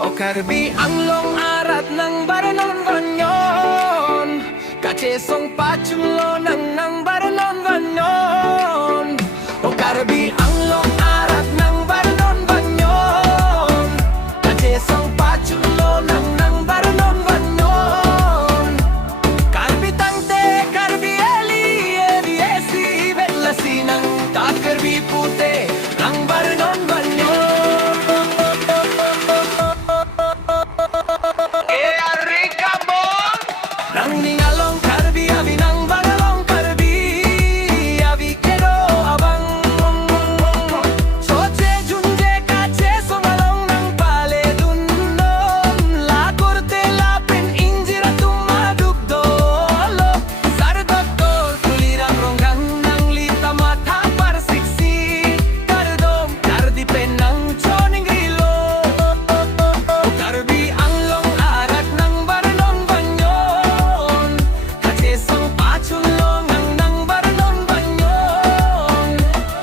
O karbi ang long arat ng baranon banyon, kachesong pachulo ng baranon banyon. O karbi ang long arat ng baranon banyon, kachesong pachulo ng baranon banyon. Karbi tangte, karbi eli, eli esi, belasi ng karbi pute ng baranon banyon. Nang ningalong karbi abi nang bangalong karbi abi kedo abang soche junje kache songalong nang pale dunnon la korte la pen injira tumadugdolo sardotto tulira ronggang nang lita mata parsiksi kardom kardi pen nang choning rilo karbi ang long arat ng baranon banyon, kachesong pachulong ng baranon banyon.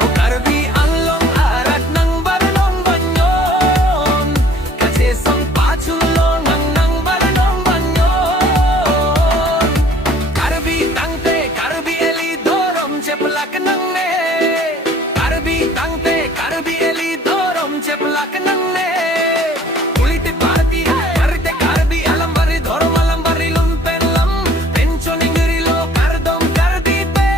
O karbi ang long arat ng baranon banyon, kachesong pachulong ng baranon banyon. Karbi tangte, karbi eli dorom cheplak nang ne. Karbi tangte, karbi eli dorom cheplak nang ne. Kulite party, parite karbi alam bari dorom alam bari lumpen lam. Pencho ningrilo kardom kardite.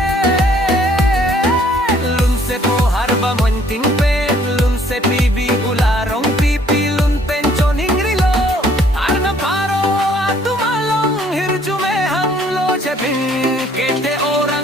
Lumse po harba monting pen, lumse pibi gularong pipi lumpen choningrilo. Arna paro atumalong hirjume hanglo chepin kete ora